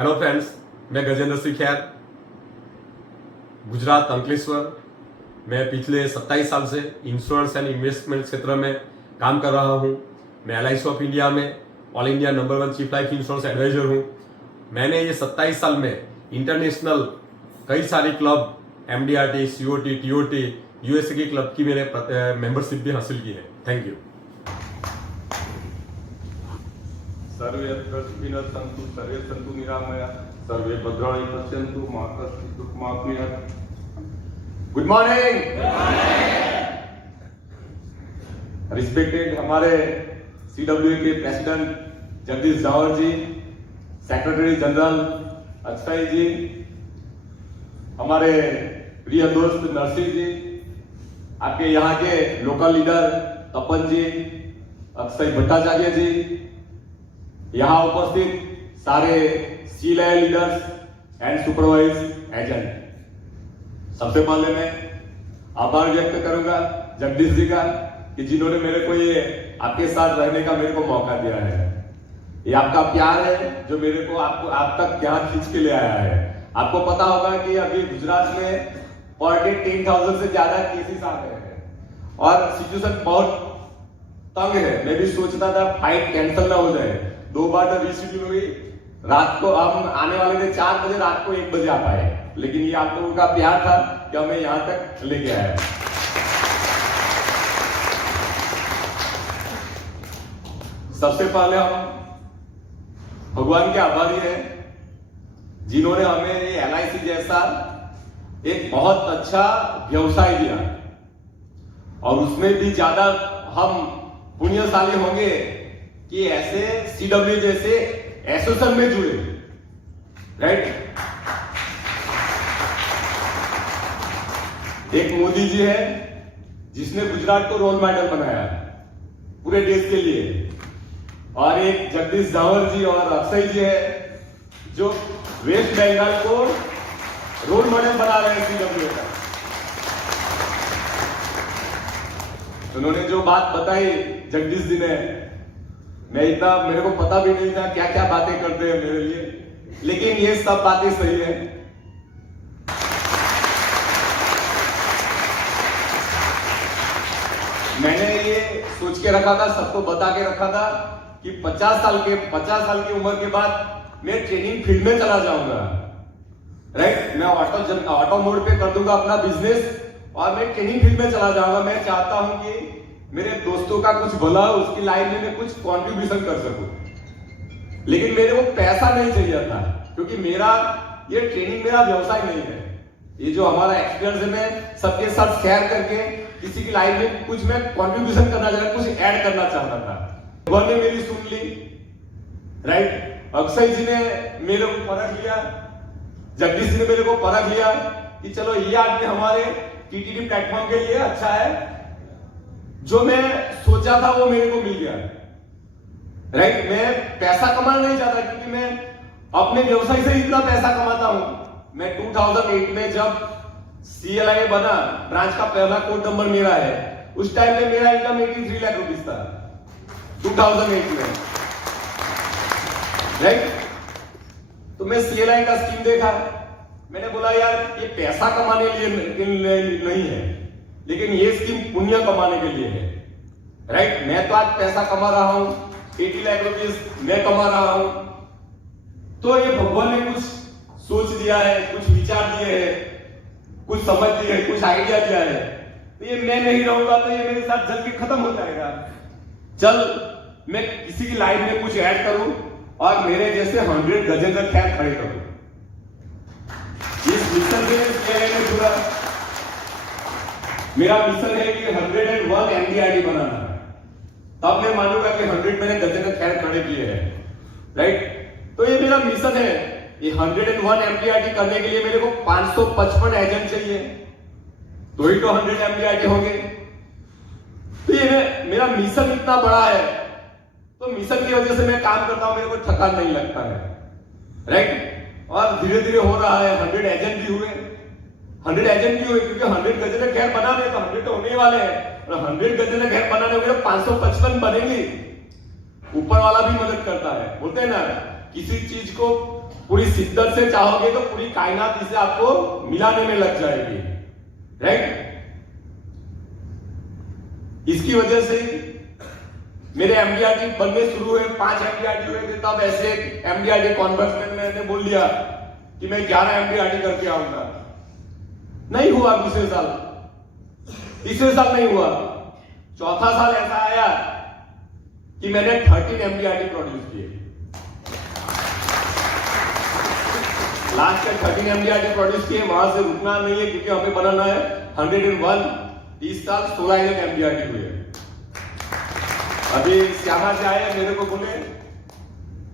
Hello friends, मैं गजेंद्र सिंह खैर, गुजरात अंकलेश्वर। मैं पिछले 27 साल से इंश्योरेंस एंड इन्वेस्टमेंट क्षेत्र में काम कर रहा हूं। मैं LIC ऑफ इंडिया में all India number 1 chief life insurance adviser हूं। मैंने ये 27 साल में इंटरनेशनल कई सारे club, MDRT, COT, TOT, USA की क्लब की मैंने मेंबरशिप भी हासिल की है। Thank you. सर्वे अत्र सुखिनः सन्तु सर्वे सन्तु निरामया सर्वे भद्राणि पश्यन्तु मा कश्चित् दुःखमाप्नुयात्। Good morning. रिस्पेक्टेड हमारे CWA के president Jagdish Jawar ji, secretary general Akshay ji, हमारे प्रिय दोस्त नरसिंह जी, आपके यहाँ के लोकल लीडर तपन जी, अक्षय भट्टाचार्य जी, यहाँ उपस्थित सारे C-level leaders and supervise agent, सबसे पहले मैं आभार व्यक्त करूंगा जगदीश जी का कि जिन्होंने मेरे को ये आपके साथ रहने का मेरे को मौका दिया है। ये आपका प्यार है जो मेरे को आप तक यहाँ खींच के ले आया है। आपको पता होगा कि अभी गुजरात में पर डे 10,000 से ज्यादा केसेस आ रहे हैं और सिचुएशन बहुत तंग है। मैं भी सोचता था फ्लाइट कैंसिल ना हो जाए, 2 बार रीशेड्यूल हुई। रात को हम आने वाले थे 4 बजे, रात को 1 बजे आ पाए, लेकिन ये आप लोगों का प्यार था कि हमें यहां तक लेके आया। सबसे पहले हम भगवान के आभारी हैं जिन्होंने हमें ये LIC जैसा एक बहुत अच्छा व्यवसाय दिया और उसमें भी ज्यादा हम पुण्यशाली होंगे कि ऐसे CW जैसे एसोसिएशन में जुड़े, राइट। एक मोदी जी है जिसने गुजरात को रोल मॉडल बनाया पूरे देश के लिए, और एक जगदीश जावर जी और अक्षय जी है जो वेस्ट बंगाल को रोल मॉडल बना रहे हैं CW का। उन्होंने जो बात बताई जगदीश जी ने, मेरे को पता भी नहीं था क्या क्या बातें करते हैं मेरे लिए, लेकिन ये सब बातें सही है। मैंने ये सोच के रखा था, सबको बता के रखा था कि 50 साल की उम्र के बाद मैं ट्रेनिंग फील्ड में चला जाऊंगा, राइट। मैं ऑटो मोड पे कर दूंगा अपना बिजनेस और मैं ट्रेनिंग फील्ड में चला जाऊंगा। मैं चाहता हूं कि मेरे दोस्तों का कुछ भला हो, उसकी लाइफ में मैं कुछ कंट्रीब्यूशन कर सकूं, लेकिन मेरे को पैसा नहीं चाहिए था क्योंकि मेरा ये ट्रेनिंग मेरा व्यवसाय नहीं है। ये जो हमारा एक्सपीरियंस है मैं सबके साथ शेयर करके किसी की लाइफ में कुछ मैं कंट्रीब्यूशन करना चाहता, कुछ ऐड करना चाहता था। भगवान ने मेरी सुन ली, राइट। अक्षय जी ने मेरे को परख लिया, जगदीश जी ने मेरे को परख लिया कि चलो ये आदमी हमारे TTD प्लेटफॉर्म के लिए अच्छा है। जो मैं सोचा था वो मेरे को मिल गया, राइट। मैं पैसा कमाना नहीं चाहता क्योंकि मैं अपने व्यवसाय से इतना पैसा कमाता हूं। मैं 2008 में जब CLI बना, ब्रांच का पहला कोड नंबर मेरा है, उस टाइम में मेरा इनकम 83 लाख रुपीस था 2008 में, राइट। तो मैं CLI का स्कीम देखा, मैंने बोला यार ये पैसा कमाने के लिए नहीं है, लेकिन ये स्कीम पुण्य कमाने के लिए है, राइट। मैं तो आज पैसा कमा रहा हूं, 80 लाख रुपीस मैं कमा रहा हूं, तो ये भगवान ने कुछ सोच दिया है, कुछ विचार दिए हैं, कुछ समझ दिए है, कुछ आइडिया दिया है। तो ये मैं नहीं रहूंगा तो ये मेरे साथ जल के खत्म हो जाएगा। चल मैं किसी की लाइफ में कुछ ऐड करूं और मेरे जैसे 100 गजेंद्र खैर खड़े करूं। इस मिशन से जुड़ा मेरा मिशन है कि 101 MDRT बनाना, तब मैं मानूंगा कि 100 मैंने गजेंद्र खैर खड़े किए हैं, राइट। तो ये मेरा मिशन है। ये 101 MDRT करने के लिए मेरे को 555 एजेंट चाहिए, तो ही तो 100 MDRT होंगे। तो ये मेरा मिशन इतना बड़ा है, तो मिशन की वजह से मैं काम करता हूं, मेरे को थकान नहीं लगता है, राइट। और धीरे धीरे हो रहा है, 100 एजेंट भी हुए, 100 एजेंट भी हुए क्योंकि 100 गजेंद्र खैर बना रहे तो 100 तो होने वाले हैं, और 100 गजेंद्र खैर बनाने के लिए 555 बनेंगे। ऊपर वाला भी मदद करता है, बोलते हैं ना किसी चीज को पूरी शिद्दत से चाहोगे तो पूरी कायनात इसे आपको मिलाने में लग जाएगी, राइट। इसकी वजह से मेरे एमडीआरटी बनने शुरू हुए, 5 एमडीआरटी हुए थे, तब ऐसे एमडीआरटी कॉन्फ्रेंस में मैंने बोल दिया कि मैं 11 एमडीआरटी करके आऊंगा। नहीं हुआ दूसरे साल, तीसरे साल नहीं हुआ, चौथा साल ऐसा आया कि मैंने 13 एमडीआरटी प्रोड्यूस किए। लास्ट के 13 एमडीआरटी प्रोड्यूस किए, वहां से रुकना नहीं है क्योंकि हमें बनाना है 101। 30 साल 16 एमडीआरटी हुए। अभी श्यामा से आए, मेरे को बोले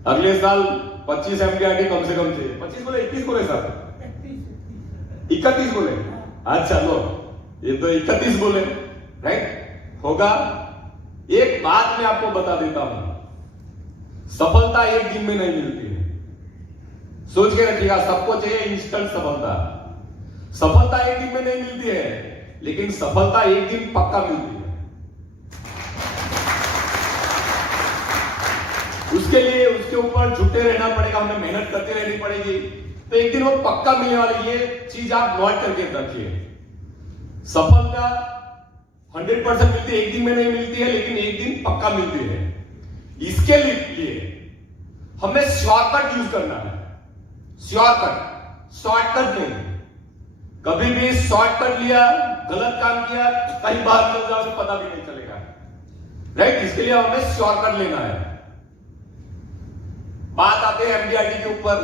अगले साल 25 एमडीआरटी कम से कम चाहिए। 25 बोले 21 बोले सर, 31 बोले, अच्छा लो ये तो 31 बोले, राइट। होगा। एक बात मैं आपको बता देता हूं, सफलता एक दिन में नहीं मिलती है, सोच के रखिएगा। सबको चाहिए इंस्टेंट सफलता। सफलता एक दिन में नहीं मिलती है, लेकिन सफलता एक दिन पक्का मिलती है। उसके लिए उसके ऊपर जुटे रहना पड़ेगा, हमें मेहनत करते रहनी पड़ेगी, तो एक दिन वो पक्का मिलने वाली। ये चीज आप नोट करके रखिए। सफलता 100% मिलती है, एक दिन में नहीं मिलती है, लेकिन एक दिन पक्का मिलती है। इसके लिए हमें शॉर्टकट यूज करना है। शॉर्टकट, शॉर्टकट नहीं। कभी भी शॉर्टकट लिया, गलत काम किया, कहीं बाहर चल जाओगे पता भी नहीं चलेगा, राइट। इसके लिए हमें शॉर्टकट लेना है। बात आते हैं एमडीआरटी के ऊपर,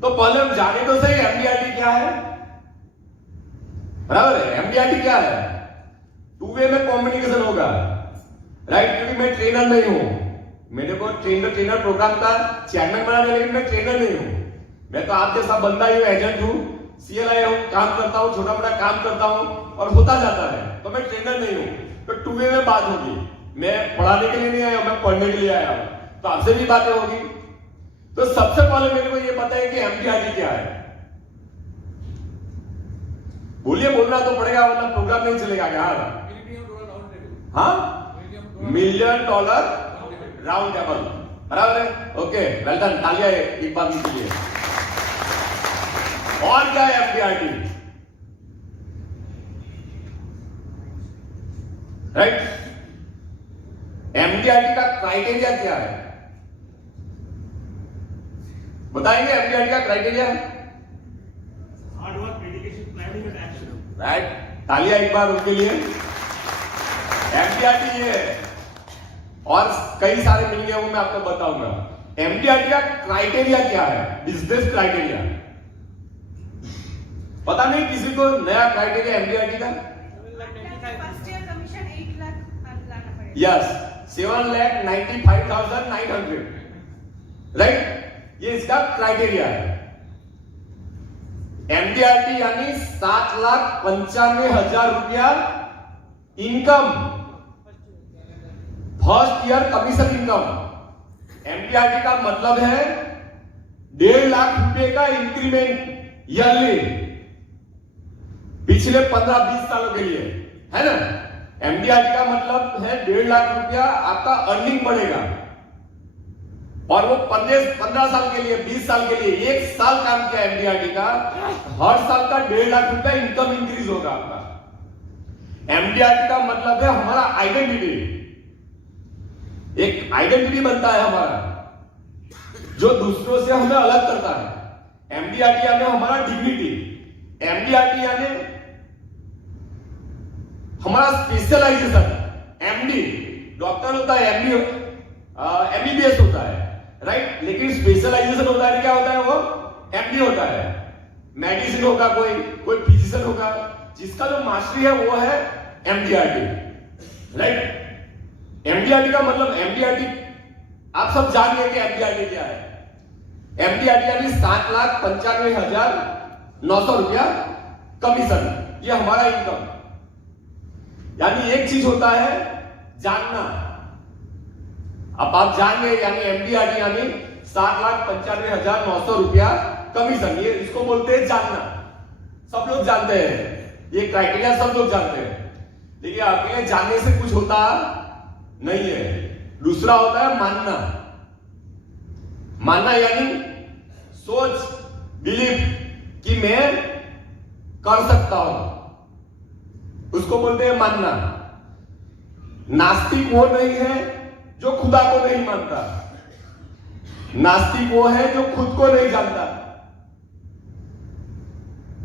तो पहले हम जाने तो सही एमडीआरटी क्या है, बराबर है। एमडीआरटी क्या है? 2 वे में कम्युनिकेशन होगा, राइट। क्योंकि मैं ट्रेनर नहीं हूं, मेरे को ट्रेनर प्रोग्राम का चेयरमैन बना दिया, लेकिन मैं ट्रेनर नहीं हूं। मैं तो आप जैसा बंदा ही हूं, एजेंट हूं, सीएलआई हूं, काम करता हूं, छोटा मोटा काम करता हूं और होता जाता है, तो मैं ट्रेनर नहीं हूं। तो 2 वे में बात होगी। मैं पढ़ाने के लिए नहीं आया हूं, मैं पढ़ने के लिए आया हूं, तो आपसे भी बातें होगी। तो सबसे पहले मेरे को ये पता है कि एमडीआरटी क्या है। बोलिए, बोलना तो पड़ेगा वरना प्रोग्राम नहीं चलेगा क्या? हाँ, $1 मिलियन राउंड टेबल, बराबर है। ओके, वेल डन, तालियां एक बात के लिए। और क्या है एमडीआरटी, राइट। एमडीआरटी का क्राइटेरिया क्या है बताएंगे? एमडीआरटी का criteria hard work, dedication, planning and action, right. तालियां एक बार उनके लिए। एमडीआरटी ये और कई सारे मिल गए, वो मैं आपको बताऊंगा। एमडीआरटी का क्राइटेरिया क्या है? Business criteria. पता नहीं किसी को नया क्राइटेरिया एमडीआरटी का? फर्स्ट ईयर कमीशन 8 लाख लाना पड़ेगा। Yes, 7,95,900, right. ये इसका क्राइटेरिया है। एमडीआरटी यानी 7,95,000 रुपया income, first year commission income. MDRT का मतलब है 1.5 लाख रुपए का इंक्रीमेंट ईयरली, पिछले 15-20 सालों के लिए, है ना। एमडीआरटी का मतलब है 1.5 लाख रुपया आपका अर्निंग बढ़ेगा, और वो 15 साल के लिए, 20 साल के लिए, 1 साल काम किया एमडीआरटी का, हर साल का 1.5 लाख रुपया इनकम इंक्रीज होगा आपका। एमडीआरटी का मतलब है हमारा आइडेंटिटी, एक आइडेंटिटी बनता है हमारा, जो दूसरों से हमें अलग करता है। एमडीआरटी यानी हमारा डिग्निटी, एमडीआरटी यानी हमारा स्पेशलाइजेशन। एमडी डॉक्टर होता है, एमडी एमबीबीएस होता है, राइट। लेकिन स्पेशलाइजेशन होता है, क्या होता है वो? एमडी होता है। मेडिसिन होगा, कोई फिजिशियन होगा, जिसका जो मास्टरी है वो है एमडीआरटी, राइट। एमडीआरटी का मतलब, एमडीआरटी आप सब जान गए कि एमडीआरटी क्या है। एमडीआरटी यानी 7,95,900 रुपया कमीशन, ये हमारा इनकम। यानी एक चीज होता है जानना, अब आप जान गए, यानी एमडीआरटी यानी 7,95,900 रुपया कमीशन, ये इसको बोलते हैं जानना। सब लोग जानते हैं, ये क्राइटेरिया सब लोग जानते हैं, लेकिन अकेले जानने से कुछ होता नहीं है। दूसरा होता है मानना। मानना यानी सोच, बिलीव कि मैं कर सकता हूं, उसको बोलते हैं मानना। नास्तिक वो नहीं है जो खुदा को नहीं मानता, नास्तिक वो है जो खुद को नहीं जानता।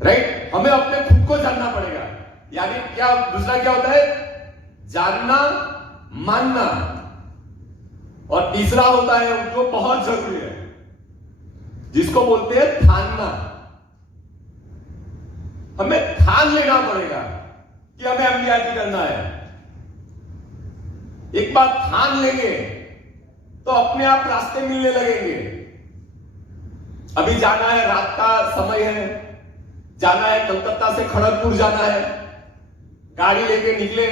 राइट? हमें अपने खुद को जानना पड़ेगा। यानी क्या, दूसरा क्या होता है? जानना, मानना। और तीसरा होता है जो बहुत जरूरी है, जिसको बोलते हैं ठानना। हमें ठान लेना पड़ेगा कि हमें एमडीआरटी करना है। एक बार ठान लेंगे तो अपने आप रास्ते मिलने लगेंगे। अभी जाना है, रात का समय है, जाना है कलकत्ता से खड़गपुर जाना है, गाड़ी लेके निकले,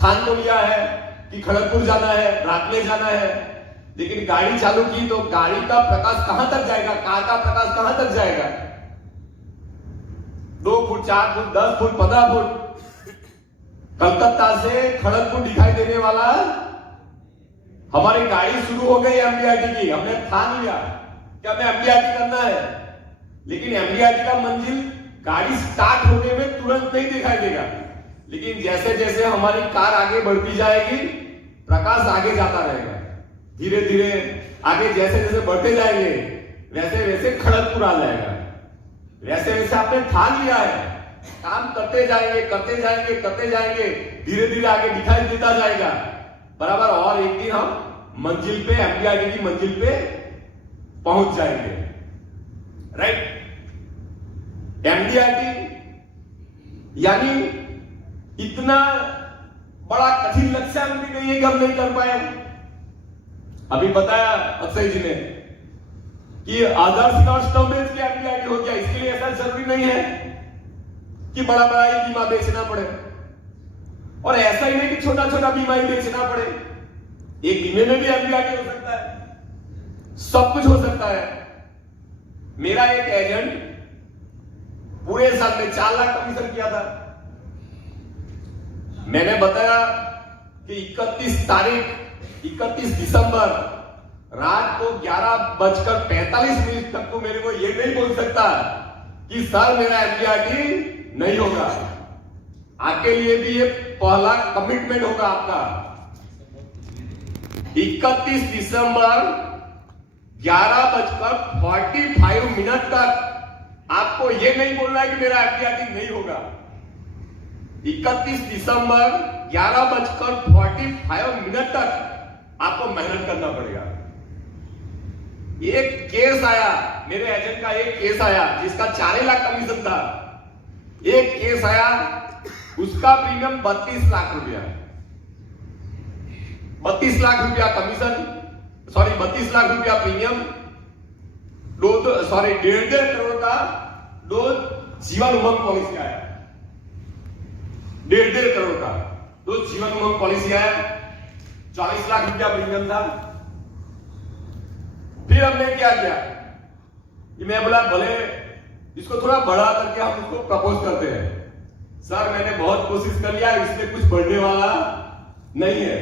ठान तो लिया है कि खड़गपुर जाना है, रात में जाना है, लेकिन गाड़ी चालू की तो गाड़ी का प्रकाश कहां तक जाएगा, कार का प्रकाश कहां तक जाएगा? 2 foot, 4 foot, 10 foot, 15 foot. Calcutta से खड़गपुर दिखाई देने वाला, हमारी गाड़ी शुरू हो गई एमडीआरटी की। हमने ठान लिया कि हमें एमडीआरटी करना है, लेकिन एमडीआरटी का मंजिल गाड़ी स्टार्ट होने में तुरंत नहीं दिखाई देगा, लेकिन जैसे जैसे हमारी कार आगे बढ़ती जाएगी, प्रकाश आगे जाता रहेगा। धीरे धीरे आगे जैसे जैसे बढ़ते जाएंगे, वैसे वैसे खड़गपुर आ जाएगा। वैसे वैसे आपने ठान लिया है, काम करते जाएंगे, करते जाएंगे, करते जाएंगे, धीरे धीरे आगे दिखाई देता जाएगा बराबर। और एक दिन हम मंजिल पे, एमडीआरटी की मंजिल पे पहुंच जाएंगे। राइट? एमडीआरटी यानी इतना बड़ा कठिन लक्ष्य भी नहीं है कि हम नहीं कर पाए। अभी बताया अक्षय जी ने कि आदर्श का स्टॉपेज की एमडीआरटी हो गया। इसके लिए ऐसा जरूरी नहीं है कि बड़ा बड़ा ही बीमा बेचना पड़े, और ऐसा ही नहीं कि छोटा छोटा बीमा ही बेचना पड़े। एक बीमे में भी एमडीआरटी हो सकता है, सब कुछ हो सकता है। मेरा एक एजेंट पूरे साल में 4 लाख कमीशन किया था। मैंने बताया कि 31 दिसंबर रात को 11:45 तक को मेरे को ये नहीं बोल सकता कि सर मेरा एमडीआरटी नहीं होगा। आपके लिए भी ये पहला कमिटमेंट होगा आपका। 31 दिसंबर 11:45 तक आपको ये नहीं बोलना है कि मेरा एमडीआरटी नहीं होगा। 31 दिसंबर 11:45 तक आपको मेहनत करना पड़ेगा। एक केस आया, मेरे एजेंट का एक केस आया जिसका 4 लाख कमीशन था। एक केस आया, उसका प्रीमियम 32 लाख रुपया, 32 लाख रुपया कमीशन, 32 लाख रुपया प्रीमियम, 1.5 करोड़ का 2 जीवन उमंग पॉलिसी आया। 1.5 करोड़ का 2 जीवन उमंग पॉलिसी आया। 40 लाख रुपया प्रीमियम था। फिर हमने क्या किया कि मैं बोला भले इसको थोड़ा बढ़ा करके हम इसको प्रपोज करते हैं। सर मैंने बहुत कोशिश कर लिया, इसमें कुछ बढ़ने वाला नहीं है,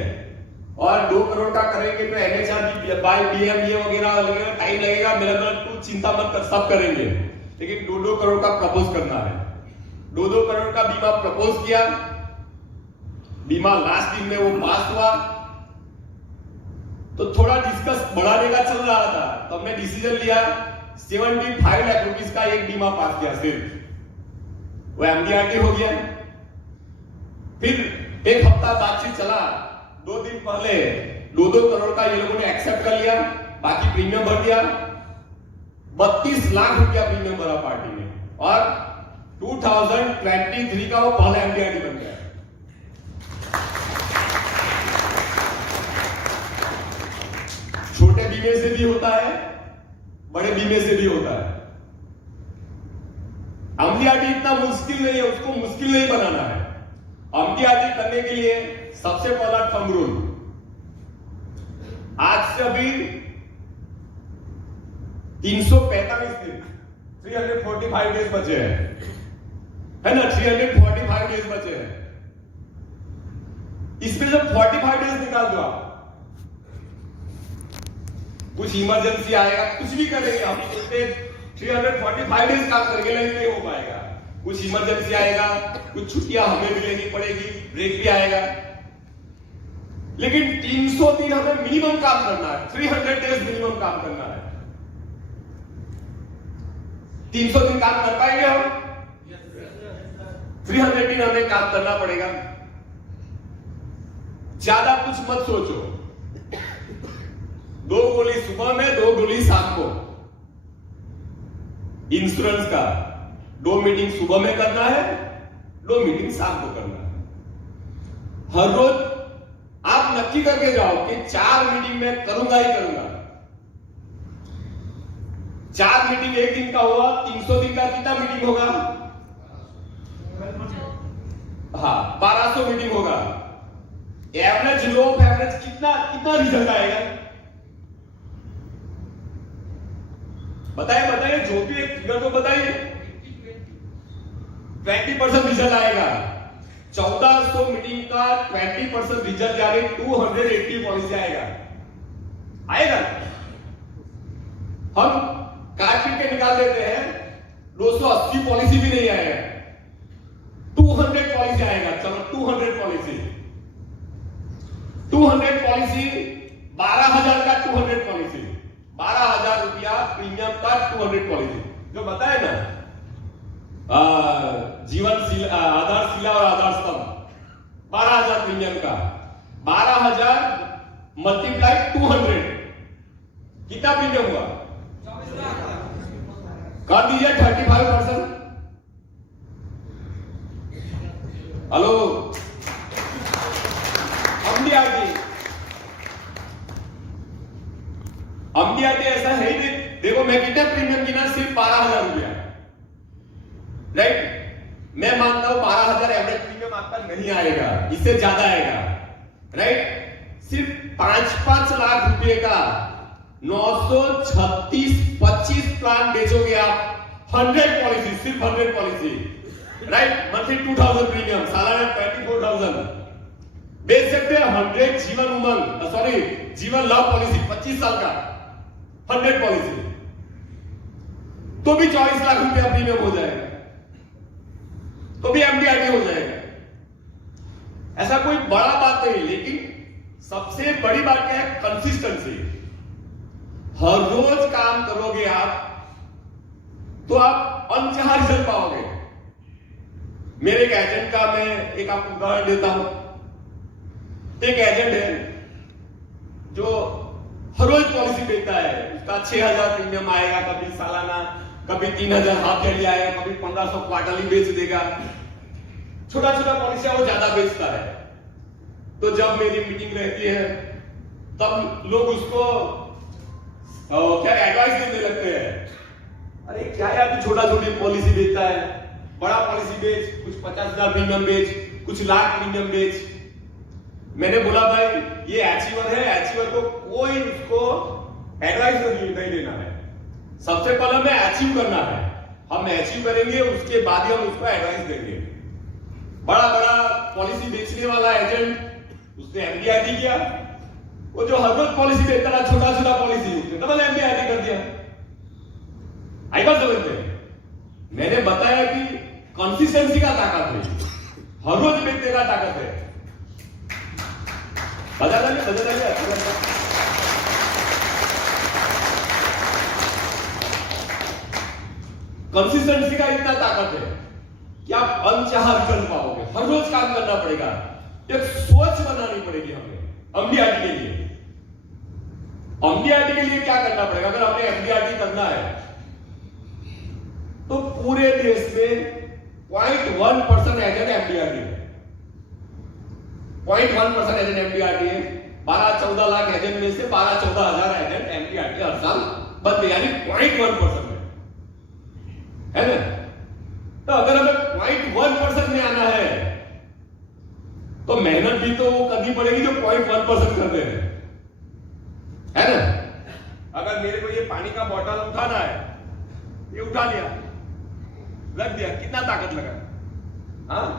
और 2 करोड़ का करेंगे तो एनएचआरबी बाय बीएम ये वगैरह लगेगा, टाइम लगेगा। मेरा तो चिंता मत कर, सब करेंगे, लेकिन 2-2 करोड़ का प्रपोज करना है। 2-2 करोड़ का बीमा प्रपोज किया। बीमा लास्ट दिन में वो पास हुआ, तो थोड़ा डिस्कस बढ़ाने का चल रहा था, तो हमने डिसीजन लिया 75 लाख रुपीस का एक बीमा पास किया, सिर्फ वो एमडीआरटी हो गया। फिर एक हफ्ता बातचीत चला, 2 दिन पहले 2-2 करोड़ का ये लोगों ने एक्सेप्ट कर लिया, बाकी प्रीमियम भर दिया। 32 लाख रुपया प्रीमियम भरा पार्टी ने, और 2023 का वो पहला एमडीआरटी बन गया। छोटे बीमे से भी होता है, बड़े बीमे से भी होता है। एमडीआरटी इतना मुश्किल नहीं है, उसको मुश्किल नहीं बनाना है। एमडीआरटी करने के लिए सबसे पहला थंब रूल, आज से अभी 345 दिन, 345 डेज बचे हैं, है ना? 345 डेज बचे हैं। इसमें जब 45 डेज निकाल दो आप, कुछ इमरजेंसी आएगा, कुछ भी करेंगे हम सोचते 345 डेज काम करेंगे लेकिन नहीं हो पाएगा। कुछ इमरजेंसी आएगा, कुछ छुट्टियां हमें भी लेनी पड़ेगी, ब्रेक भी आएगा, लेकिन 300 दिन हमें मिनिमम काम करना है, 300 डेज मिनिमम काम करना है। 300 दिन काम कर पाएंगे हम? 300 दिन हमें काम करना पड़ेगा। ज्यादा कुछ मत सोचो, 2 गोली सुबह में, 2 गोली शाम को। इंश्योरेंस का 2 मीटिंग सुबह में करना है, 2 मीटिंग शाम को करना है। हर रोज आप नक्की करके जाओ कि 4 मीटिंग में करूंगा ही करूंगा। 4 मीटिंग एक दिन का हुआ, 300 दिन का कितना मीटिंग होगा? हाँ, 1200 मीटिंग होगा। एवरेज, लो ऑफ एवरेज कितना रिजल्ट आएगा? बताइए, जो भी एक फिगर तो बताइए। 20% रिजल्ट आएगा। 1400 मीटिंग का 20% रिजल्ट यानी 280 पॉलिसी आएगा। हम काट के निकाल देते हैं, 280 पॉलिसी भी नहीं आएगा, 200 पॉलिसी आएगा। चलो 200 पॉलिसी 12,000 का 200 पॉलिसी, 12,000 रुपया प्रीमियम का 200 पॉलिसी। जो बताए ना जीवन आधारशिला और आधार स्तंभ, 12,000 प्रीमियम का, 12,000 मल्टीप्लाई 200 कितना प्रीमियम हुआ? कर दीजिए 35%। हेलो अमडीआरटी ऐसा है ही नहीं। देखो मैं कितना प्रीमियम गिना, सिर्फ 12,000 रुपया, राइट। मैं मानता हूं 12,000 एवरेज प्रीमियम आपका नहीं आएगा, इससे ज्यादा आएगा, राइट। सिर्फ 5-5 लाख रुपए का 936 25 प्लान बेचोगे आप, 100 पॉलिसी, सिर्फ 100 पॉलिसी, राइट। मंथली 2,000 प्रीमियम, सालाना 24,000 बेच सकते हैं। 100 जीवन उमंग, सॉरी जीवन लाभ पॉलिसी 25 साल का 100 पॉलिसी, तो भी 24 लाख रुपया प्रीमियम हो जाएगा, तो भी एमडीआरटी हो जाएगा। ऐसा कोई बड़ा बात नहीं, लेकिन सबसे बड़ी बात क्या है? कंसिस्टेंसी। हर रोज काम करोगे आप तो आप अनचाहा रिजल्ट पाओगे। मेरे एक एजेंट का मैं एक आपको उदाहरण देता हूं। एक एजेंट है जो हर रोज पॉलिसी बेचता है, उसका 6,000 प्रीमियम आएगा, कभी सालाना, कभी 3,000 हाफ ईयरली आएगा, कभी 1,500 क्वार्टरली बेच देगा। छोटा छोटा पॉलिसी वो ज्यादा बेचता है। तो जब मेरी मीटिंग रहती है तब लोग उसको क्या एडवाइस देने लगते हैं, अरे क्या यार तू छोटा छोटी पॉलिसी बेचता है, बड़ा पॉलिसी बेच, कुछ 50,000 प्रीमियम बेच, कुछ लाख प्रीमियम बेच। मैंने बोला भाई ये अचीवर है, अचीवर को कोई उसको एडवाइस नहीं देना है। सबसे पहले हमें अचीव करना है, हम अचीव करेंगे उसके बाद ही हम उसको एडवाइस देंगे। बड़ा बड़ा पॉलिसी बेचने वाला एजेंट उसने एमडीआरटी किया, वो जो हर रोज पॉलिसी बेचता था छोटा छोटा पॉलिसी, उसने डबल एमडीआरटी कर दिया। आई बात समझ में? मैंने बताया कि कंसिस्टेंसी का ताकत है, हर रोज बेचने का ताकत है। कंसिस्टेंसी का इतना ताकत है कि आप अनचाहा रिजल्ट पाओगे। हर रोज काम करना पड़ेगा, एक सोच बनानी पड़ेगी हमें एमडीआरटी के लिए। एमडीआरटी के लिए क्या करना पड़ेगा? अगर हमें एमडीआरटी करना है तो पूरे देश में 0.1% एजेंट एमडीआरटी है, 0.1% एजेंट एमडीआरटी है। 12-14 लाख एजेंट में से 12-14 हजार एजेंट एमडीआरटी हर साल बनते, यानी 0.1% है ना। तो अगर हमें 0.1% में आना है तो मेहनत भी तो वो करनी पड़ेगी जो 0.1% करते हैं, है ना। अगर मेरे को ये पानी का बोतल उठाना है, ये उठा लिया, रख दिया, कितना ताकत लगा? हाँ,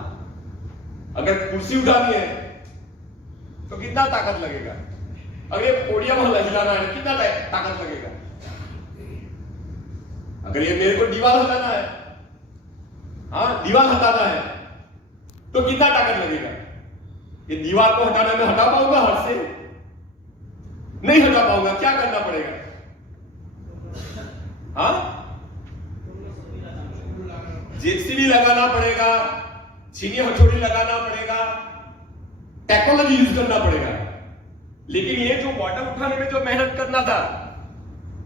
अगर कुर्सी उठानी है तो कितना ताकत लगेगा? अगर ये पोडियम हिलाना है कितना ताकत लगेगा? अगर ये मेरे को दीवार हटाना है, हाँ दीवार हटाना है, तो कितना ताकत लगेगा? ये दीवार को हटाने में हटा पाऊंगा हाथ से? नहीं हटा पाऊंगा। क्या करना पड़ेगा? हाँ जेसीबी लगाना पड़ेगा, चीनी हथौड़ी लगाना पड़ेगा, टेक्नोलॉजी यूज करना पड़ेगा। लेकिन ये जो बॉटम उठाने में जो मेहनत करना था,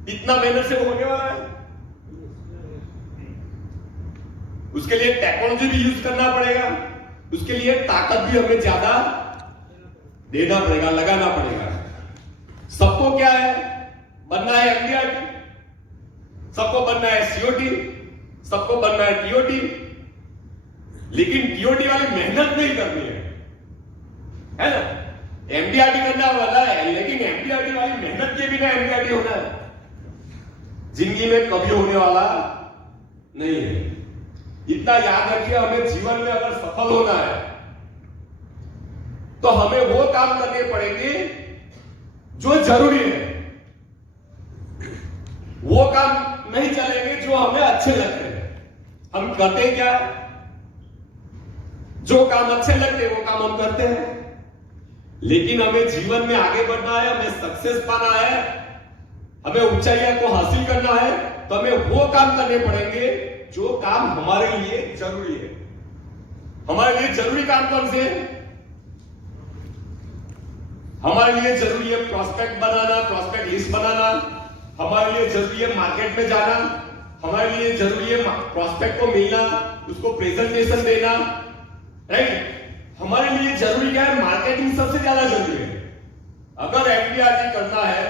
इतना मेहनत से वो होने वाला है? उसके लिए टेक्नोलॉजी भी यूज करना पड़ेगा, उसके लिए ताकत भी हमें ज्यादा देना पड़ेगा, लगाना पड़ेगा। सबको क्या है? बनना है एमडीआरटी, सबको बनना है सीओटी, सबको बनना है टीओटी। लेकिन टीओटी वाली मेहनत नहीं करनी है ना? एमडीआरटी करना वाला है, लेकिन एमडीआरटी वाली मेहनत के बिना एमडीआरटी होना है जिंदगी में कभी होने वाला नहीं है। इतना याद रखिए, हमें जीवन में अगर सफल होना है तो हमें वो काम करने पड़ेंगे जो जरूरी है। वो काम नहीं चलेंगे जो हमें अच्छे लगते हैं। हम करते क्या? जो काम अच्छे लगते हैं वो काम हम करते हैं। लेकिन हमें जीवन में आगे बढ़ना है, हमें सक्सेस पाना है, हमें ऊंचाइयों को हासिल करना है, तो हमें वो काम करने पड़ेंगे जो काम हमारे लिए जरूरी है। हमारे लिए जरूरी काम कौन से है? हमारे लिए जरूरी है प्रोस्पेक्ट बनाना, प्रोस्पेक्ट लिस्ट बनाना। हमारे लिए जरूरी है मार्केट में जाना, हमारे लिए जरूरी है प्रोस्पेक्ट को मिलना, उसको प्रेजेंटेशन देना, राइट? हमारे लिए जरूरी क्या है? मार्केटिंग सबसे ज्यादा जरूरी है। अगर एमडीआरटी करना है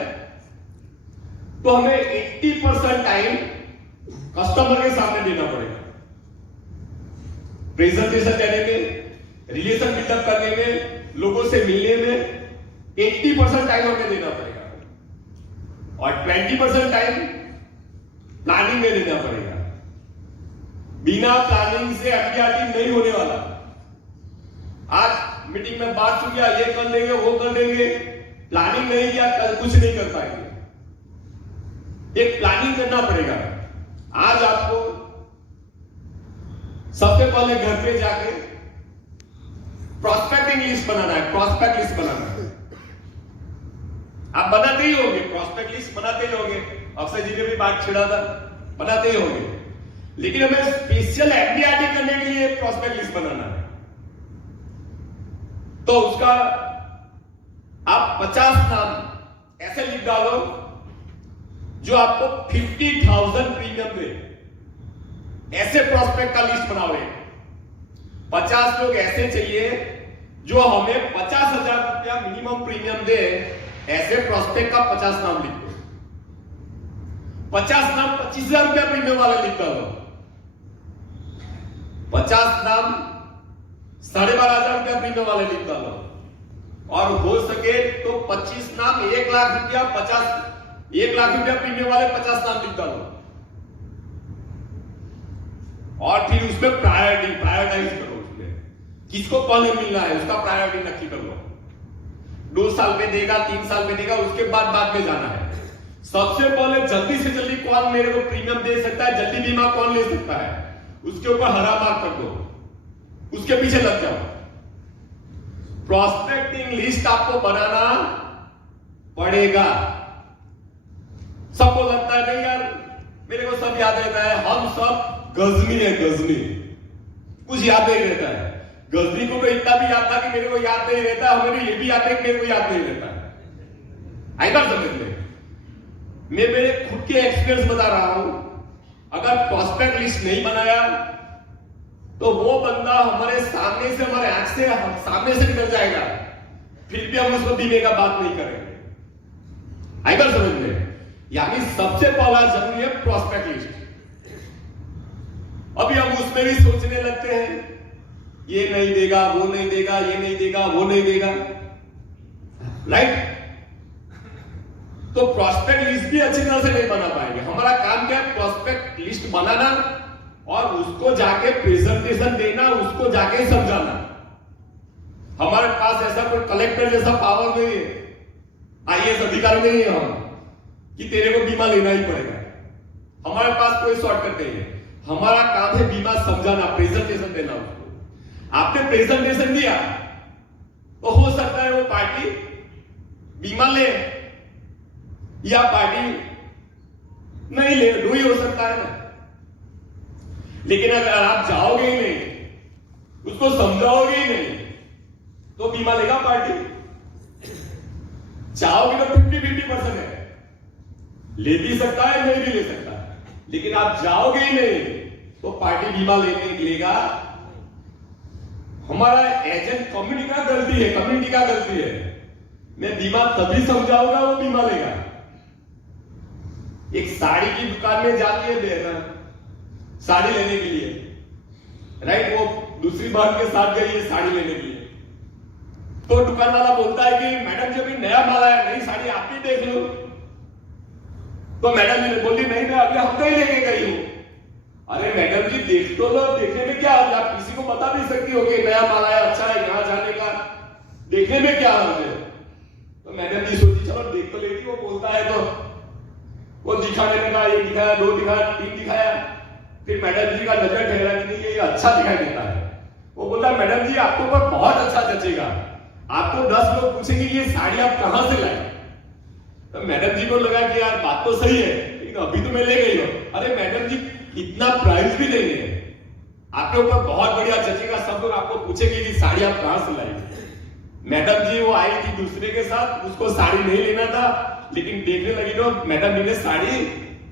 तो हमें 80% टाइम कस्टमर के सामने देना पड़ेगा। प्रेजेंटेशन देने में, रिलेशन बिल्डअप करने में, लोगों से मिलने में 80% टाइम हमें देना पड़ेगा और 20% टाइम प्लानिंग में देना पड़ेगा। बिना प्लानिंग से एमडीआरटी नहीं होने वाला। आज मीटिंग में बात हो गया, ये कर लेंगे, वो कर लेंगे, प्लानिंग नहीं किया कल कुछ नहीं कर पाएंगे। एक प्लानिंग करना पड़ेगा। आज आपको सबसे पहले घर पे जाके प्रोस्पेक्टिंग लिस्ट बनाना है, प्रोस्पेक्ट लिस्ट बनाना है। आप बनाते ही होंगे, प्रोस्पेक्ट लिस्ट बनाते ही होंगे, अक्षय जी ने भी बात छिड़ा था, बनाते ही होंगे। लेकिन हमें स्पेशल एमडीआरटी करने के लिए प्रोस्पेक्ट लिस्ट बनाना है। तो उसका आप 50 नाम ऐसे लिख डालो जो आपको 50,000 प्रीमियम दे। ऐसे प्रोस्पेक्ट का लिस्ट बनाओगे। 50 लोग ऐसे चाहिए जो हमें 50,000 रुपया मिनिमम प्रीमियम दे। ऐसे प्रोस्पेक्ट का 50 नाम लिख दो। 50 नाम 25,000 रुपया प्रीमियम वाले लिख दो। 50 नाम 12,500 रुपया प्रीमियम वाले लिख डालो। और हो सके तो 25 नाम 1 लाख रुपया 1 लाख रुपया प्रीमियम वाले 50 नाम लिख डालो। और फिर उसमें प्रायोरिटाइज करो। उसमें किसको पहले मिलना है उसका प्रायोरिटी नक्की कर लो। 2 साल में देगा, 3 साल में देगा, उसके बाद में जाना है। सबसे पहले जल्दी से जल्दी कौन मेरे को प्रीमियम दे सकता है, जल्दी बीमा कौन ले सकता है, उसके ऊपर हरा मार्क कर दो, उसके पीछे लग जाओ। प्रोस्पेक्टिंग लिस्ट आपको बनाना पड़ेगा। सबको लगता है नहीं यार मेरे को सब याद रहता है, हम सब गजनी है, गजनी कुछ याद नहीं रहता है। गजनी को तो इतना भी याद था कि मेरे को याद नहीं रहता, हमें ये भी याद है कि मेरे को याद नहीं रहता है। आई बात समझ में? मैं मेरे खुद के एक्सपीरियंस बता रहा हूं। अगर प्रोस्पेक्ट लिस्ट नहीं बनाया तो वो बंदा हमारे सामने से, हमारे आंख से सामने से निकल जाएगा, फिर भी हम उसको बीमे का बात नहीं करेंगे। आई बात समझ में? यानी सबसे पहला जरूरी है प्रोस्पेक्ट लिस्ट। अभी हम उसमें भी सोचने लगते हैं ये नहीं देगा, वो नहीं देगा, ये नहीं देगा, वो नहीं देगा, राइट? तो प्रोस्पेक्ट लिस्ट भी अच्छी तरह से नहीं बना पाएंगे। हमारा काम क्या है? प्रोस्पेक्ट लिस्ट बनाना और उसको जाके प्रेजेंटेशन देना, उसको जाके समझाना। हमारे पास ऐसा कोई कलेक्टर जैसा पावर नहीं है। आईएएस अधिकारी नहीं है हम कि तेरे को बीमा लेना ही पड़ेगा। हमारे पास कोई शॉर्टकट नहीं है। हमारा काम है बीमा समझाना, प्रेजेंटेशन देना उसको। आपने प्रेजेंटेशन दिया तो हो सकता है वो पार्टी बीमा ले या पार्टी नहीं ले, दो ही हो सकता है ना। लेकिन अगर आप जाओगे ही नहीं, उसको समझाओगे ही नहीं, तो बीमा लेगा पार्टी? चाहोगे तो 50-50% है, ले भी सकता है, नहीं भी ले सकता है। लेकिन आप जाओगे ही नहीं तो पार्टी बीमा लेने लेगा। हमारा एजेंट कम्युनिटी का गलती है, कम्युनिटी का गलती है। मैं बीमा तभी समझाऊंगा वो बीमा लेगा। एक साड़ी की दुकान में जाती है बेहना साड़ी लेने के लिए, राइट? वो दूसरी बहन के साथ गई है साड़ी लेने के लिए, तो दुकान वाला बोलता है कि मैडम जी अभी नया माल आया, नई साड़ी आप भी देख लो। तो मैडम जी ने बोली नहीं, मैं अगले हफ्ते ही लेके गई हूं। अरे मैडम जी देख तो लो, देखने में क्या हर्ज? आप किसी को बता भी सकती हो कि नया माल आया, अच्छा है, यहां जाने का, देखने में क्या हर्ज है? तो मैडम जी सोची चलो देख तो लेती। वो बोलता है तो वो दिखाने लगा, एक दिखाया, दो दिखाया, तीन दिखाया। फिर मैडम जी का नजर ठहरा कि नहीं ये अच्छा दिखाई देता है। वो बोलता है मैडम जी आपको पर बहुत अच्छा जचेगा, आपको 10 लोग पूछेंगे ये साड़ी आप कहां से लाए। तो मैडम जी को लगा कि यार बात तो सही है, लेकिन अभी तो मैं ले गई हूं। अरे मैडम जी इतना प्राइस भी नहीं है, आपके ऊपर बहुत बढ़िया जचेगा, सब लोग आपको पूछेंगे कि साड़ी आप कहां से लाई। मैडम जी वो आई थी दूसरे के साथ, उसको साड़ी नहीं लेना था, लेकिन देखने लगी तो मैडम जी ने साड़ी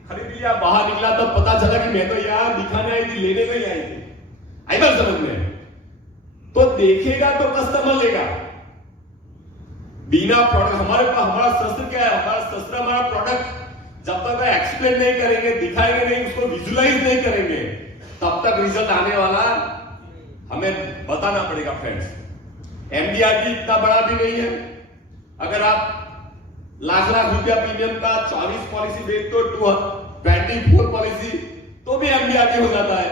खरीद लिया। बाहर निकला तो पता चला कि मैं तो यार दिखाने आई थी, लेने नहीं आई थी। आई बात समझ में? तो देखेगा तो कस्टमर लेगा। बिना प्रोडक्ट हमारा शस्त्र क्या है? हमारा शस्त्र हमारा प्रोडक्ट। जब तक एक्सप्लेन नहीं करेंगे, दिखाएंगे नहीं, उसको विजुलाइज नहीं करेंगे, तब तक रिजल्ट आने वाला हमें बताना पड़ेगा फ्रेंड्स। एमडीआरटी इतना बड़ा भी नहीं है। अगर आप लाख लाख रुपया प्रीमियम का 24 पॉलिसी बेच तो 24 पॉलिसी तो भी एमडीआरटी हो जाता है।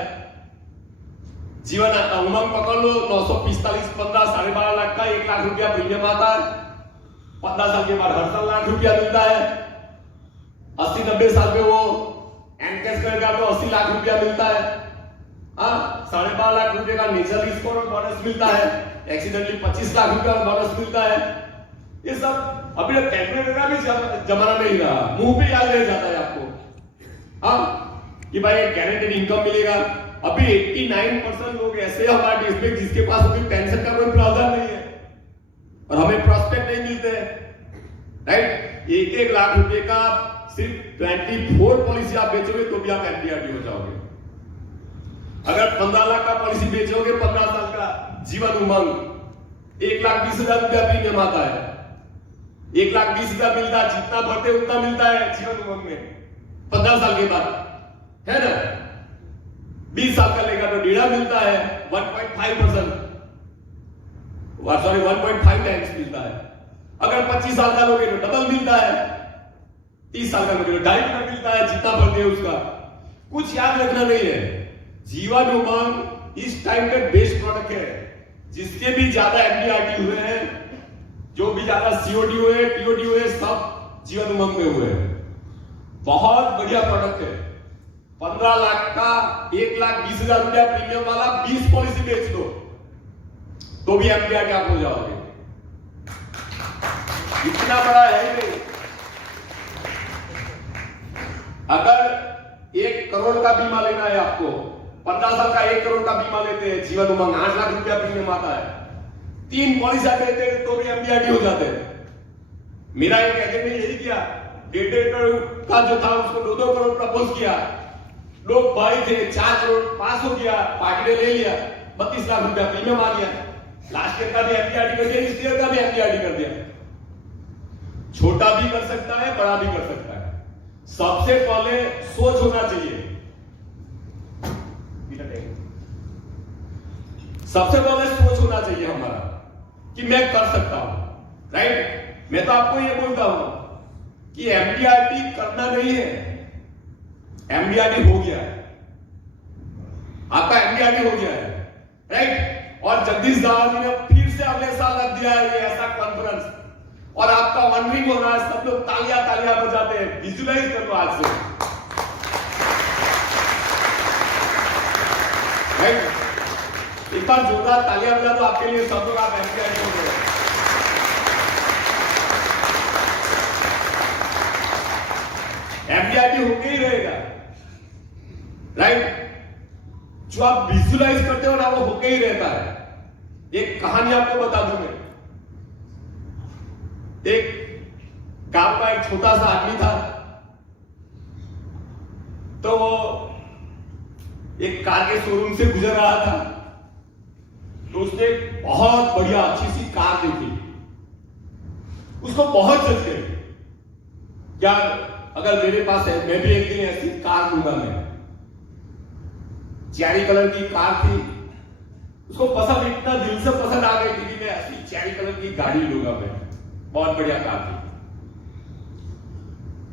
जीवन उमंग पकड़ लो, 945 15 12.5 लाख का 1 लाख रुपया प्रीमियम आता है। 15 साल के बाद हर साल लाख रुपया मिलता है। 80-90 साल में वो एनकेस करेगा तो 80 लाख रुपया मिलता है। 12.5 लाख रुपए का नेचर स्कोर और बोनस मिलता है। एक्सीडेंटली 25 लाख रुपया और बोनस मिलता है। ये सब अभी कैलकुलेटर का भी जमाना नहीं रहा, मुंह पे याद रह जाता है आपको कि भाई गारंटेड इनकम मिलेगा। अभी 89% लोग ऐसे हमारे देश में जिसके पास अभी पेंशन का कोई प्रावधान नहीं है और हमें प्रोस्पेक्ट नहीं मिलते हैं, राइट? 1-1 लाख रुपए का सिर्फ 24 पॉलिसी आप बेचोगे तो भी आप एमडीआरटी हो जाओगे। अगर 15 लाख का पॉलिसी बेचोगे 15 साल का जीवन उमंग 1,20,000 रुपया प्रीमियम आता है। 1,20,000 मिलता है, जितना भरते उतना मिलता है जीवन उमंग में 15 साल के बाद, है ना? 20 साल का लेगा तो 1.5 मिलता है, 1.5%, सॉरी 1.5 टाइम्स मिलता है। अगर 25 साल का लोगे तो डबल मिलता है, 30 साल का लोगे तो 2.5 मिलता है, जितना भरते हैं उसका। कुछ याद रखना नहीं है, जीवन उमंग इस टाइम का बेस्ट प्रोडक्ट है। जिसके भी ज्यादा एमडीआरटी हुए हैं, जो भी ज्यादा सीओडी हुए, टीओडी हुए, सब जीवन उमंग में हुए हैं। बहुत बढ़िया प्रोडक्ट है। 15 लाख का 1,20,000 रुपया प्रीमियम वाला 20 पॉलिसी बेच दो तो भी एमडीआरटी आप हो जाओगे। इतना बड़ा है ही नहीं। अगर 1 करोड़ का बीमा लेना है आपको, 15 साल का 1 करोड़ का बीमा लेते हैं जीवन उमंग, 8 लाख रुपया प्रीमियम आता है, 3 पॉलिसी लेते हैं तो भी एमडीआरटी हो जाते हैं। मेरा एक एजेंट ने यही किया, 1.5 करोड़ का जो था उसको 2-2 करोड़ प्रपोज किया। लोग भाई थे, 4 करोड़ पास हो गया, पार्टी ने ले लिया, 32 लाख रुपया प्रीमियम आ गया। लास्ट ईयर का भी एमडीआरटी कर दिया, इस ईयर का भी एमडीआरटी कर दिया। छोटा भी कर सकता है, बड़ा भी कर सकता है। सबसे पहले सोच होना चाहिए। सबसे पहले सोच होना चाहिए हमारा कि मैं कर सकता हूं, राइट? मैं तो आपको ये बोलता हूं कि एमडीआरटी करना नहीं है, एमडीआरटी हो गया है, आपका एमडीआरटी हो गया है, राइट? और जगदीश दास जी ने फिर से अगले साल रख दिया है ये ऐसा कॉन्फ्रेंस। और आपका ऑनरिंग हो रहा है, सब लोग तालियां तालियां बजाते हैं। विजुलाइज कर लो आज से, राइट? एक बार जोरदार तालियां बजा दो आपके लिए सब लोग। आप एमबीआईटी हो गए, एमबीआईटी होके ही रहेगा, राइट? जो आप विजुलाइज करते हो ना वो होके ही रहता है। एक कहानी आपको बता दूं मैं। एक गांव का एक छोटा सा आदमी था, तो वो एक कार के शोरूम से गुजर रहा था, तो उसने बहुत बढ़िया अच्छी सी कार देखी, उसको बहुत जच गई। क्या अगर मेरे पास है, मैं भी एक दिन ऐसी कार लूंगा। मैं चेरी कलर की कार थी, उसको पसंद, इतना दिल से पसंद आ गई थी कि मैं ऐसी चेरी कलर की गाड़ी लूंगा। मैं बहुत बढ़िया कार थी।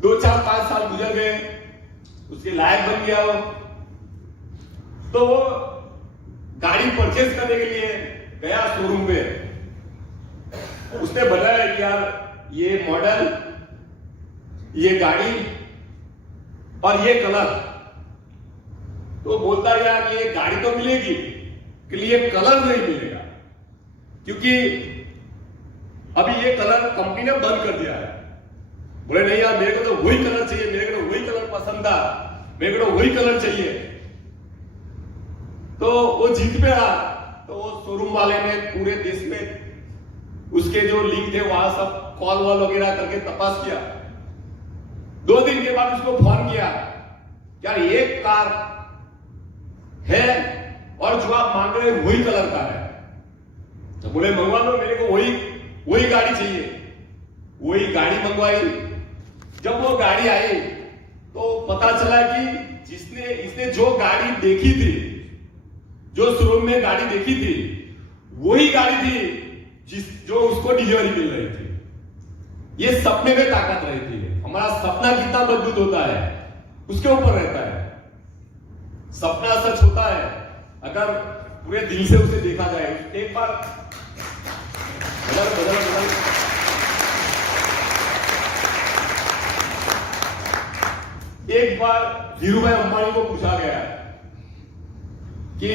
2 4 5 साल गुजर गए, उसके लायक बन गया वो, तो वो गाड़ी परचेज करने के लिए गया शोरूम पे। उसने बताया कि यार ये मॉडल, ये गाड़ी और ये कलर। तो बोलता यार ये गाड़ी तो मिलेगी कि ये कलर नहीं मिलेगा, क्योंकि अभी ये कलर कंपनी ने बंद कर दिया है। बोले नहीं यार, मेरे को तो वही कलर चाहिए, मेरे को वही कलर पसंद था, मेरे को तो वही कलर चाहिए। तो वो जीत पे रहा। तो वो शोरूम वाले ने पूरे देश में उसके जो लिंक थे वहां सब कॉल वॉल वगैरह करके तपास किया। 2 दिन के बाद उसको फोन किया, यार एक कार है और जो आप मांग रहे हैं वही कलर का है। तो बोले मंगवा लो, मेरे को वही गाड़ी चाहिए। वही गाड़ी मंगवाई। जब वो गाड़ी आई तो पता चला कि इसने जो गाड़ी देखी थी, जो शोरूम में गाड़ी देखी थी, वही गाड़ी थी जो उसको डिलीवरी मिल रही थी। ये सपने में ताकत रहती है। हमारा सपना कितना मजबूत होता है उसके ऊपर रहता है। सपना सच होता है अगर पूरे दिल से उसे देखा जाए। एक बार बदल एक बार धीरूभाई अंबानी को पूछा गया कि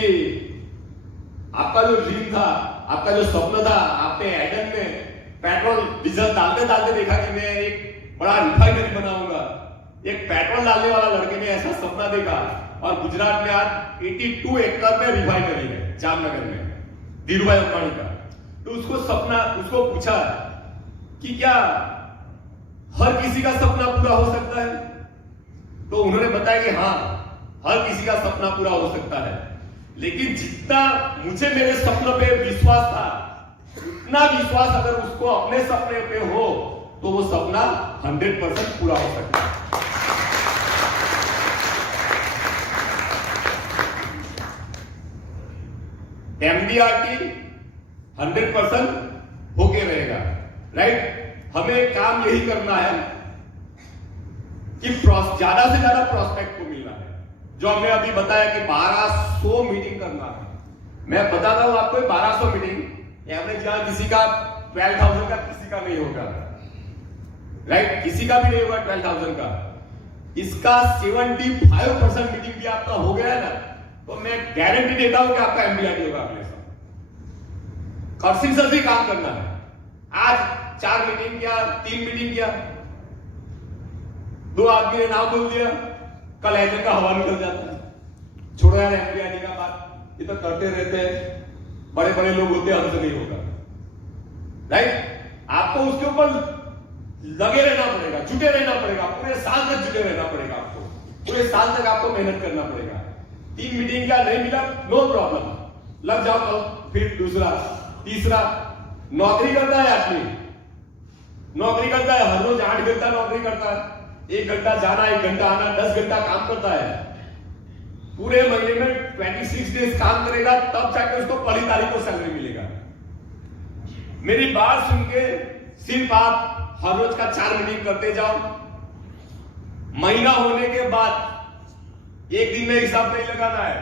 आपका जो ड्रीम था, आपका जो स्वप्न था, आपने एडन में पेट्रोल डीजल डालते डालते देखा कि मैं एक बड़ा रिफाइनरी बनाऊंगा। एक पेट्रोल डालने वाला लड़के ने ऐसा सपना देखा और गुजरात में आज 82 एकड़ में रिफाइनरी है, जामनगर में, धीरूभाई अंबानी का। तो उसको पूछा कि क्या हर किसी का सपना पूरा हो सकता है? तो उन्होंने बताया कि हाँ, हर किसी का सपना पूरा हो सकता है, लेकिन जितना मुझे मेरे सपनों पे विश्वास था, उतना विश्वास अगर उसको अपने सपने पे हो तो वो सपना 100% पूरा हो सकता है। एमडीआरटी 100% होके रहेगा, राइट? हमें काम यही करना है कि ज्यादा से ज्यादा प्रोस्पेक्ट को मिलना है। जो हमने अभी बताया कि 1200 मीटिंग करना है। मैं बताता हूं आपको 1200 मीटिंग एवरेज यहां किसी का 12,000 का किसी का नहीं होगा, राइट? किसी का भी नहीं होगा 12,000 का। इसका 75% मीटिंग भी आपका हो गया है ना, तो मैं गारंटी देता हूं कि आपका एमबीआईटी होगा अगले साल। कंसिस्टेंसी काम करना है। आज 4 मीटिंग किया, 3 मीटिंग किया, 2 आदमी ने नाम बोल दिया, कल एजेंट का हवा निकल जाता है। छोड़ो यार एमबीआईटी का बात, ये तो करते रहते हैं, बड़े बड़े लोग होते हैं, हमसे नहीं होगा, राइट? आपको उसके ऊपर लगे रहना पड़ेगा, जुटे रहना पड़ेगा, पूरे साल तक जुटे रहना पड़ेगा। आपको पूरे साल तक आपको मेहनत करना पड़ेगा। 3 मीटिंग का नहीं मिला, नो प्रॉब्लम, लग जाओ कल, फिर दूसरा, तीसरा। नौकरी करता है आदमी, नौकरी करता है, हर रोज 8 घंटा नौकरी करता है, 1 घंटा जाना, 1 घंटा आना, 10 घंटा काम करता है। पूरे महीने में 26 डेज काम करेगा, तब जाके उसको पहली तारीख को सैलरी मिलेगा। मेरी बात सुन के सिर्फ आप हर रोज का 4 मीटिंग करते जाओ। महीना होने के बाद 1 दिन में हिसाब नहीं लगाना है।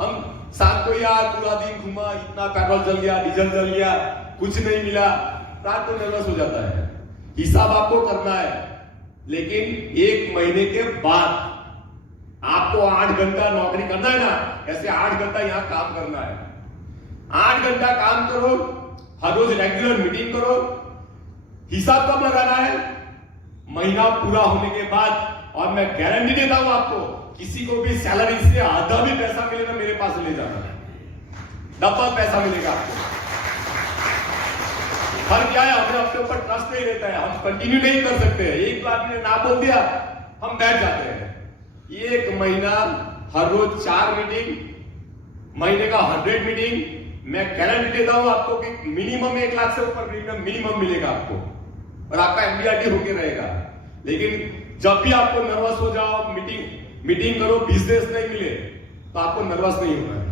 हम शाम को यार पूरा दिन घूमा, इतना पेट्रोल जल गया, डीजल जल गया, कुछ नहीं मिला, स्टार्ट तो नर्वस हो जाता है। हिसाब आपको करना है, लेकिन 1 महीने के बाद आपको 8 घंटा नौकरी करना है ना, ऐसे 8 घंटा यहां काम करना है। 8 घंटा काम करो, हर रोज रेगुलर मीटिंग करो। हिसाब कब लगाना है? महीना पूरा होने के बाद। और मैं गारंटी देता हूं आपको, किसी को भी सैलरी से आधा भी पैसा मिलेगा मेरे पास ले जाना है, डबल पैसा मिलेगा आपको। हर क्या है, हमें अपने ऊपर ट्रस्ट नहीं रहता है, हम कंटिन्यू नहीं कर सकते। एक बार आपने ना बोल दिया, हम बैठ जाते हैं। 1 महीना हर रोज 4 मीटिंग, महीने का 100 मीटिंग। मैं गारंटी देता हूं आपको कि मिनिमम 1 लाख से ऊपर प्रीमियम मिनिमम मिलेगा आपको, और आपका एमडीआरटी होके रहेगा। लेकिन जब भी आपको नर्वस हो जाओ, मीटिंग करो, बिजनेस नहीं मिले तो आपको नर्वस नहीं होना है।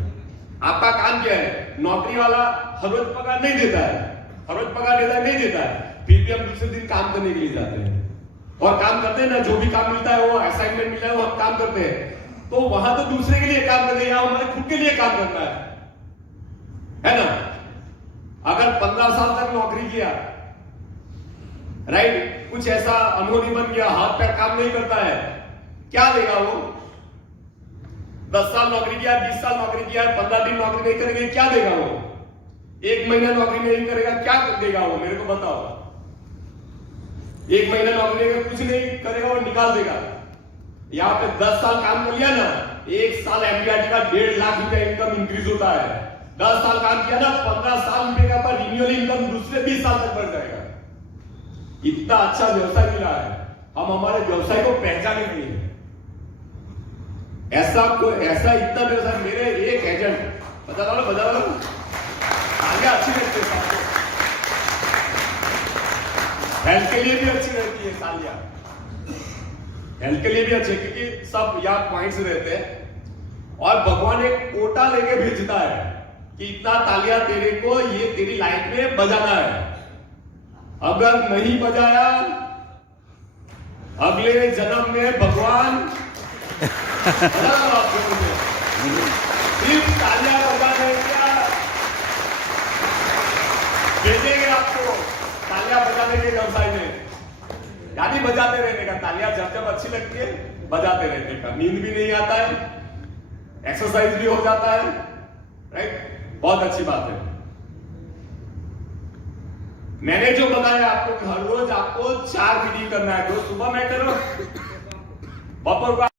आपका काम क्या है? नौकरी वाला हर रोज पगार नहीं देता है, हर रोज पगार देता है नहीं देता है, फिर भी हम दूसरे दिन काम करने के लिए जाते हैं और काम करते हैं ना। जो भी काम मिलता है, वो असाइनमेंट मिलता है, वो हम काम करते हैं। तो वहां तो दूसरे के लिए काम करते हैं, हमारे खुद के लिए काम करना है ना। अगर 15 साल तक नौकरी किया, राइट, कुछ ऐसा अनुभव नहीं बन गया, हाथ पैर काम नहीं करता है, क्या देगा वो? 10 साल नौकरी किया, 20 साल नौकरी किया, 15 दिन नौकरी नहीं करेंगे, क्या देगा वो? 1 महीना नौकरी नहीं करेगा, क्या देगा वो? मेरे को बताओ। 1 महीना नौकरी नहीं, कुछ नहीं करेगा, वो निकाल देगा। यहाँ पे 10 साल काम कर लिया ना, 1 साल एमडीआरटी का 1.5 लाख रुपया इनकम इंक्रीज होता है। 10 साल काम किया ना, 15 साल रुपए का पर रिन्यूअल इनकम दूसरे 20 साल तक बढ़ जाएगा। इतना अच्छा व्यवसाय मिला है, हम हमारे व्यवसाय को पहचाने के लिए। ऐसा इतना व्यवसाय, मेरे एक एजेंट, बता दो आगे अच्छी रहती है सबको, हेल्थ के लिए भी अच्छी रहती है तालियां, हेल्थ के लिए भी अच्छी, क्योंकि सब यहाँ पॉइंट्स रहते हैं और भगवान एक कोटा लेके भेजता है कि इतना तालियां तेरे को ये तेरी लाइफ में बजाना है। अगर नहीं बजाया, अगले जन्म में भगवान सिर्फ तालियां बजाने क्या भेजेंगे आपको, तालियां बजाने के व्यवसाय में, यानी बजाते रहने का। तालियां जब जब अच्छी लगती है, बजाते रहने का। नींद भी नहीं आता है, एक्सरसाइज भी हो जाता है, राइट, बहुत अच्छी बात है। मैंने जो बताया आपको कि हर रोज आपको 4 मीटिंग करना है, तो सुबह मैं करो, बपोर को